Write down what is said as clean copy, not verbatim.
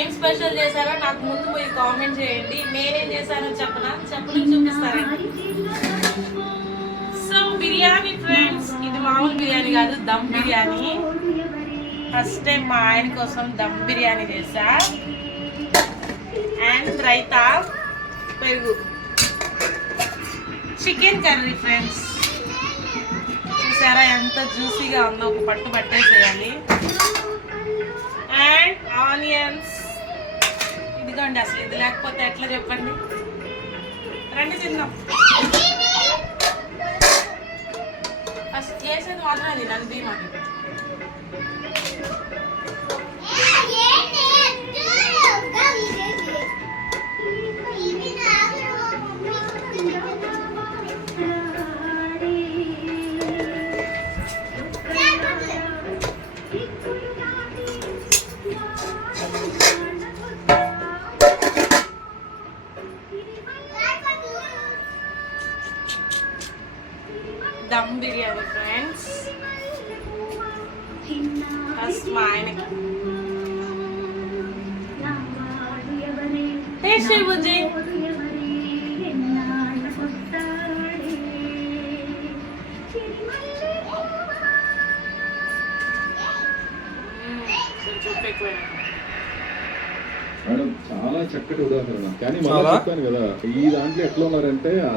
ఏం స్పెషల్ చేశారో నాకు ముందు మీరు కామెంట్ చేయండి. నేనేం చేశానో చెప్పనా, చూపిస్తారండి. సో బిర్యానీ ఫ్రెండ్స్, ఇది మామూలు బిర్యానీ కాదు, దమ్ బిర్యానీ. ఫస్ట్ టైం మా ఆయన కోసం దమ్ బిర్యానీ చేశా. అండ్ రైతా, పెరుగు, చికెన్ కర్రీ ఫ్రెండ్స్. చూసారా ఎంత జ్యూసీగా ఉందో, ఒక పట్టు పట్టేసేయాలి. అండ్ ఆనియన్స్, ఇదిగోండి. అసలు ఇది లేకపోతే ఎట్లా చెప్పండి. రండి తిందాం. ఫస్ట్ చేసేది మాత్రం అది నన్ను మాకు దమ్ బిర్యానీ ఫ్రెండ్స్. ఫస్ట్ మా ఆయనకి టేస్ట్ బుజ్జి. మేడం చాలా చక్కటి ఉదాహరణ. కానీ మళ్ళీ చెప్పాను కదా, ఈ దాంట్లో ఎట్లా ఉన్నారంటే ఆ